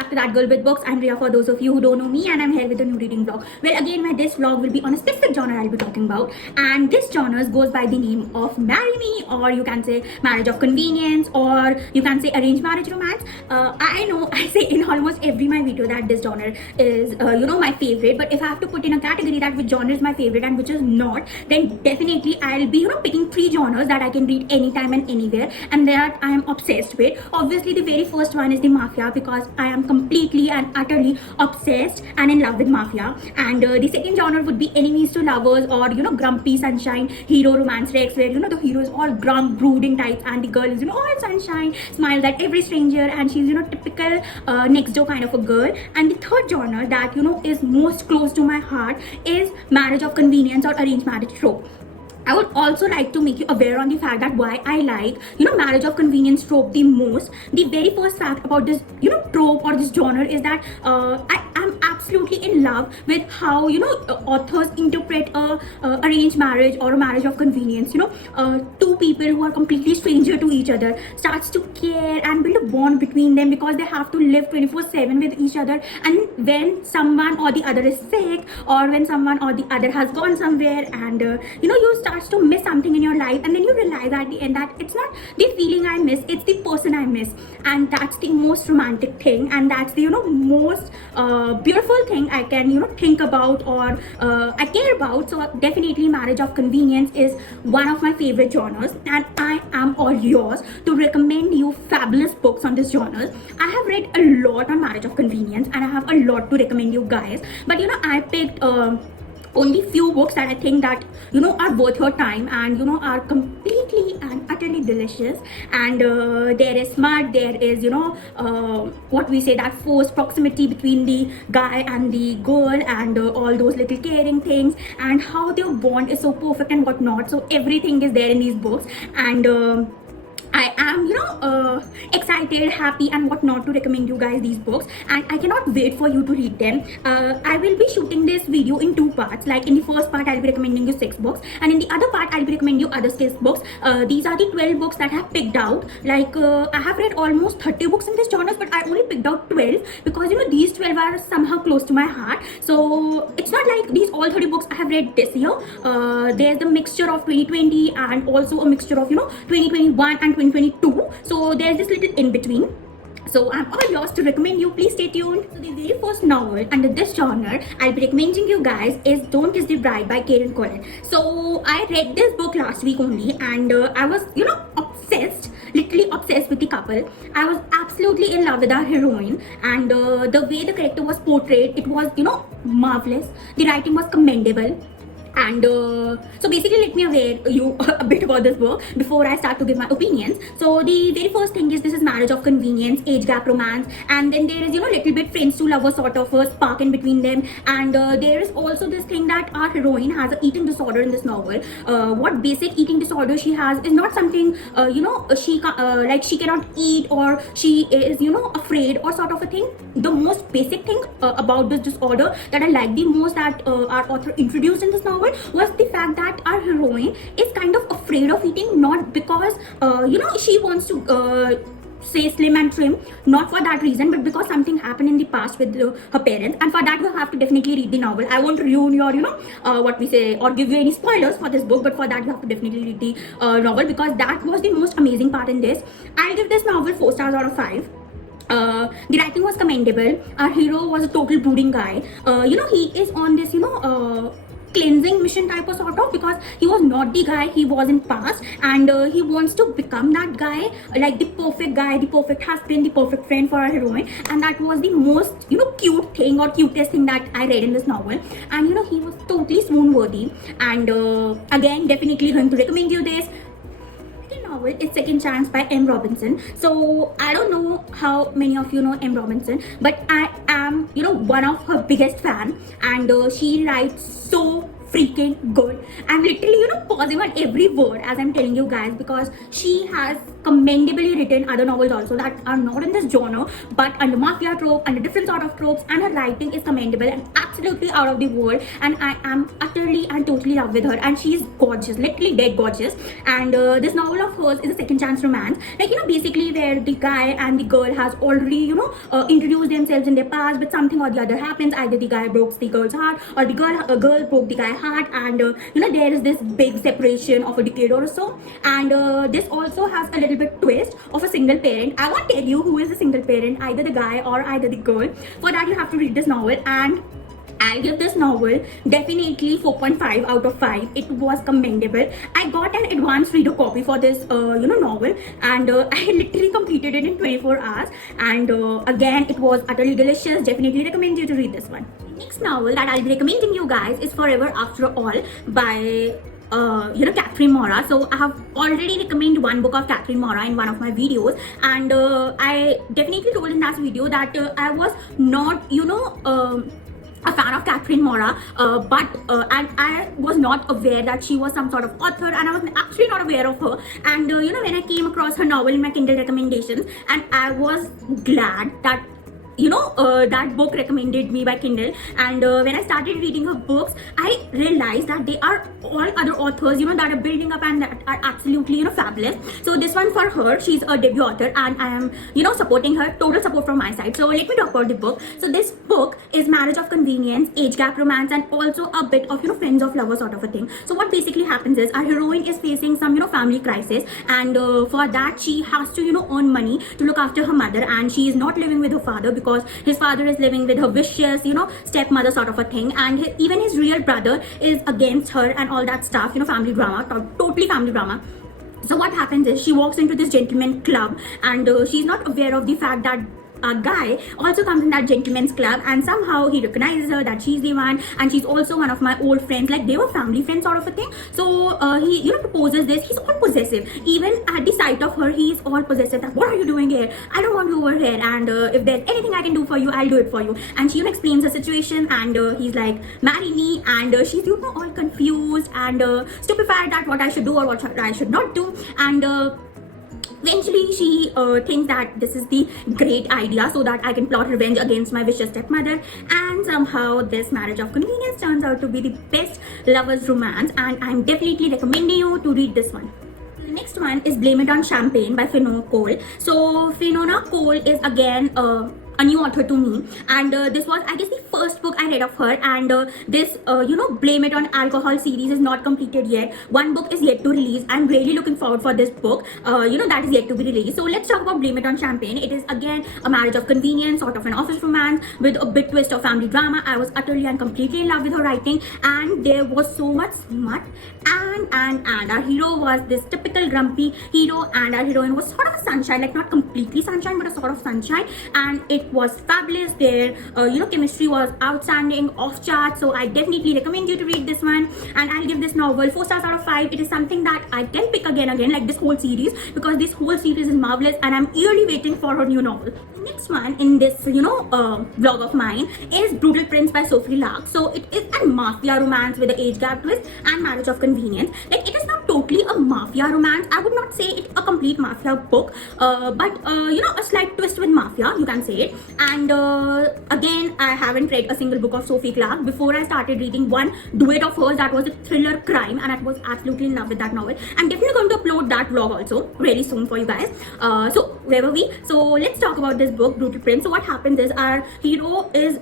back to That Girl with Books. I'm Ria for those of you who don't know me, and I'm here with a new reading vlog. Well, again, this vlog will be on a specific genre I'll be talking about, and this genre goes by the name of Marry Me, or you can say Marriage of Convenience, or you can say Arranged Marriage Romance. I know I say in almost every my video that this genre is my favorite, but if I have to put in a category that which genre is my favorite and which is not, then definitely I'll be picking three genres that I can read anytime and anywhere, and that I am obsessed with. Obviously, the very first one is the Mafia, because I am completely and utterly obsessed and in love with Mafia. And the second genre would be Enemies to Lovers, or Grumpy Sunshine Hero Romance Rex, where the hero is all grump brooding type and the girl is all sunshine, smiles at every stranger, and she's typical next door kind of a girl. And the third genre that is most close to my heart is Marriage of Convenience, or Arranged Marriage trope. I would also like to make you aware on the fact that why I like Marriage of Convenience trope the most. The very first fact about this trope or this genre is that I am absolutely in love with how authors interpret a arranged marriage or a marriage of convenience. Two people who are completely stranger to each other starts to care and build a bond between them, because they have to live 24/7 with each other. And when someone or the other is sick, or when someone or the other has gone somewhere, and you starts to miss something in your life, and then you realize at the end that it's not the feeling I miss, it's the person I miss. And that's the most romantic thing, and that's the most beautiful thing I can think about, or I care about. So definitely Marriage of Convenience is one of my favorite genres, and I am all yours to recommend you fabulous books on this genre. I have read a lot on Marriage of Convenience, and I have a lot to recommend you guys, but I picked only few books that I think that are worth your time, and are completely and utterly delicious. And there is smart, there is what we say, that forced proximity between the guy and the girl, and all those little caring things, and how their bond is so perfect and whatnot. So everything is there in these books, and I am, excited, happy, and whatnot to recommend you guys these books, and I cannot wait for you to read them. I will be shooting this video in two parts. Like in the first part, I'll be recommending you 6 books, and in the other part, I'll be recommending you other 6 books. These are the 12 books that I have picked out. Like I have read almost 30 books in this genre, but I only picked out 12 because these 12 are somehow close to my heart. So it's not like these all 30 books I have read this year. There's the mixture of 2020 and also a mixture of 2021 and 2022. So there's this little in between. So I'm all yours to recommend you. Please stay tuned. So the very first novel under this genre I'll be recommending you guys is Don't Kiss the Bride by Crowne. So I read this book last week only, and I was obsessed, literally obsessed with the couple. I was absolutely in love with our heroine, and the way the character was portrayed, it was marvelous. The writing was commendable. And so basically, let me aware you a bit about this book before I start to give my opinions. So the very first thing is, this is Marriage of Convenience, age gap romance, and then there is little bit friends to lovers sort of a spark in between them. And there is also this thing that our heroine has an eating disorder in this novel. What basic eating disorder she has is not something like she cannot eat, or she is afraid or sort of a thing. The most basic thing about this disorder that I like the most, that our author introduced in this novel, was the fact that our heroine is kind of afraid of eating, not because she wants to say slim and trim, not for that reason, but because something happened in the past with her parents. And for that, you have to definitely read the novel. I won't ruin your what we say, or give you any spoilers for this book, but for that you have to definitely read the novel, because that was the most amazing part in this. I'll give this novel 4 stars out of 5. The writing was commendable. Our hero was a total brooding guy. He is on this cleansing mission type of sort of, because he was not the guy he was in past, and he wants to become that guy, like the perfect guy, the perfect husband, the perfect friend for our heroine. And that was the most cute thing, or cutest thing that I read in this novel. And he was totally swoon worthy. And again, definitely going to recommend you this. Novel is Second Chance by M. Robinson. So I don't know how many of you know M. Robinson, but I am one of her biggest fan, and she writes so freaking good. I'm literally, pausing on every word as I'm telling you guys, because she has commendably written other novels also that are not in this genre but under mafia trope, under different sort of tropes, and her writing is commendable and absolutely out of the world, and I am utterly and totally in love with her, and she is gorgeous, literally dead gorgeous. And this novel of hers is a second chance romance, like, basically where the guy and the girl has already, introduced themselves in their past, but something or the other happens. Either the guy broke the girl's heart, or the girl broke the guy's heart, and there is this big separation of a decade or so. And this also has a little bit twist of a single parent. I won't tell you who is the single parent, either the guy or either the girl. For that you have to read this novel, and I'll give this novel definitely 4.5 out of 5. It was commendable. I got an advanced reader copy for this novel, and I literally completed it in 24 hours, and again it was utterly delicious. Definitely recommend you to read this one. Next novel that I'll be recommending you guys is Forever After All by Catherine Mora. So I have already recommended one book of Catherine Mora in one of my videos, and I definitely told in that video that I was not a fan of Catherine Mora, but and I was not aware that she was some sort of author, and I was actually not aware of her. And when I came across her novel in my Kindle recommendations, and I was glad that that book recommended me by Kindle. And when I started reading her books, I realized that they are all other authors that are building up and that are absolutely fabulous. So this one for her, she's a debut author, and I am supporting her. Total support from my side. So let me talk about the book. So this book is marriage of convenience, age gap romance, and also a bit of friends of lovers sort of a thing. So what basically happens is our heroine is facing some family crisis, and for that she has to earn money to look after her mother, and she is not living with her father because his father is living with her vicious stepmother sort of a thing, and even his real brother is against her and all that stuff. Family drama, totally family drama. So what happens is she walks into this gentleman club, and she's not aware of the fact that a guy also comes in that gentleman's club, and somehow he recognizes her that she's the one, and she's also one of my old friends, like they were family friends sort of a thing. So he proposes this. He's all possessive. Even at the sight of her, he's all possessive, that what are you doing here? I don't want you over here, and if there's anything I can do for you, I'll do it for you. And she explains the situation, and he's like, marry me. And she's all confused and stupefied that what I should do or what I should not do. And eventually she thinks that this is the great idea, so that I can plot revenge against my vicious stepmother. And somehow this marriage of convenience turns out to be the best lovers romance, and I'm definitely recommending you to read this one. The next one is Blame It on Champagne by Fiona Cole. So Fiona Cole is again a new author to me, and this was, I guess, the first book I read of her. And this Blame It on Alcohol series is not completed yet. One book is yet to release. I'm really looking forward for this book that is yet to be released. So let's talk about Blame It on Champagne. It is again a marriage of convenience, sort of an office romance with a bit twist of family drama. I was utterly and completely in love with her writing, and there was so much smut, and our hero was this typical grumpy hero, and our heroine was sort of a sunshine, like not completely sunshine but a sort of sunshine, and it was fabulous. Their chemistry was outstanding, off chart. So I definitely recommend you to read this one, and I'll give this novel 4 stars out of 5. It is something that I can pick again like this whole series, because this whole series is marvelous, and I'm eagerly waiting for her new novel. The next one in this vlog of mine is Brutal Prince by Sophie Lark. So it is a mafia romance with the age gap twist and marriage of convenience. Like, it is not totally a mafia romance. I would not say it's a complete mafia book, but a slight twist with mafia, you can say it. And again, I haven't read a single book of Sophie Clark. Before I started reading one duet of hers that was a thriller crime, and I was absolutely in love with that novel. I'm definitely going to upload that vlog also really soon for you guys. So where were we? So let's talk about this book, Brutal Prince. So what happens is our hero is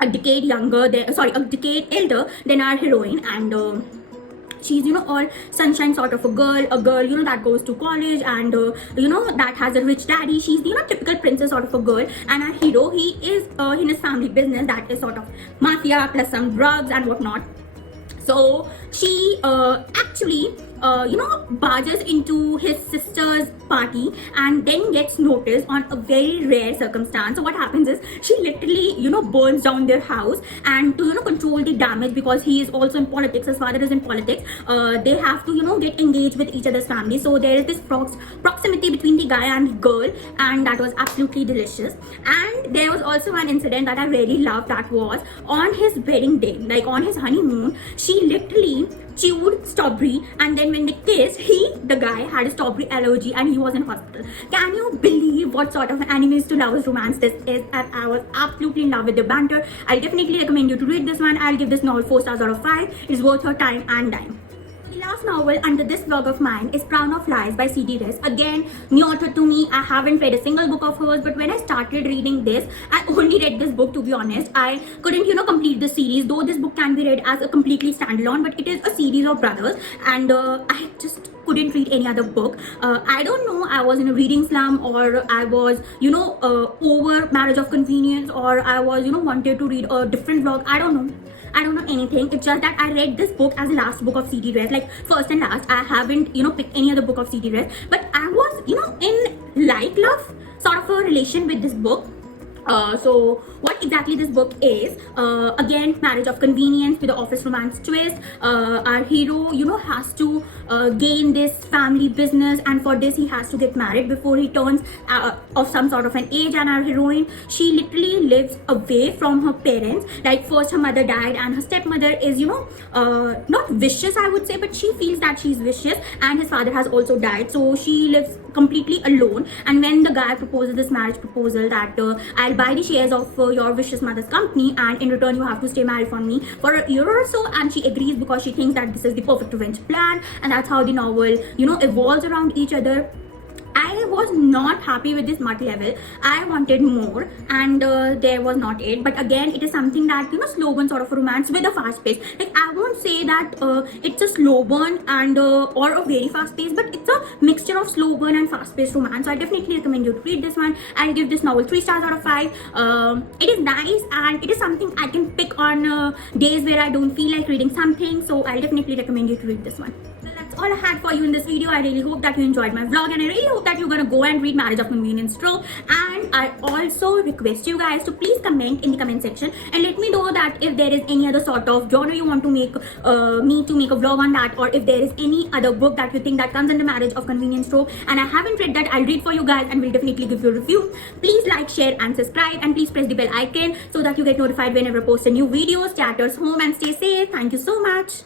a decade elder than our heroine, and she's all sunshine sort of a girl that goes to college, and that has a rich daddy. She's the typical princess sort of a girl, and our hero, he is in his family business that is sort of mafia plus some drugs and whatnot. So she actually barges into his sister's party and then gets noticed on a very rare circumstance. So what happens is she literally, burns down their house, and to, control the damage, because he is also in politics, his father is in politics, they have to, get engaged with each other's family. So there is this proximity between the guy and the girl, and that was absolutely delicious. And there was also one incident that I really loved, that was on his wedding day, like on his honeymoon, she literally chewed strawberry, and then when they kissed, the guy had a strawberry allergy and he was in hospital. Can you believe what sort of enemies to lovers romance this is? And I was absolutely in love with the banter. I definitely recommend you to read this one. I'll give this novel 4 stars out of 5. It's worth your time and dime. The last novel under this vlog of mine is Crowne of Lies by C.D. Rest. Again, new author to me. I haven't read a single book of hers, but when I started reading this, I only read this book, to be honest. I couldn't, complete the series, though this book can be read as a completely standalone, but it is a series of brothers, and I just couldn't read any other book. I don't know, I was in a reading slump, or I was, over Marriage of Convenience, or I was, wanted to read a different vlog. I don't know anything. It's just that I read this book as the last book of C.D. Rest, like first and last. I haven't, picked any other book of C.D. Rest, but I was, in love sort of a relation with this book. So what exactly this book is, again, Marriage of Convenience with the office romance twist. Our hero, has to gain this family business, and for this he has to get married before he turns of some sort of an age. And our heroine, she literally lives away from her parents. Like first her mother died, and her stepmother is, not vicious, I would say, but she feels that she's vicious, and his father has also died, so she lives completely alone. And when the guy proposes this marriage proposal that I'll buy the shares of your vicious mother's company, and in return you have to stay married for me for a year or so, and she agrees because she thinks that this is the perfect revenge plan, and that's how the novel evolves around each other. I was not happy with this mud level. I wanted more, and there was not it. But again, it is something that, slow burn sort of a romance with a fast pace. Like, I won't say that it's a slow burn and or a very fast pace, but it's a mixture of slow burn and fast paced romance. So I definitely recommend you to read this one. I'll give this novel 3 stars out of 5. It is nice, and it is something I can pick on days where I don't feel like reading something. So I'll definitely recommend you to read this one. That's all I had for you in this video. I really hope that you enjoyed my vlog, and I really hope that you're gonna go and read Marriage of Convenience True. And I also request you guys to please comment in the comment section and let me know that if there is any other sort of genre you want to make me to make a vlog on that, or if there is any other book that you think that comes under Marriage of Convenience True and I haven't read that, I'll read for you guys and will definitely give you a review. Please like, share and subscribe, and please press the bell icon so that you get notified whenever I post a new video. Stay at home and stay safe. Thank you so much.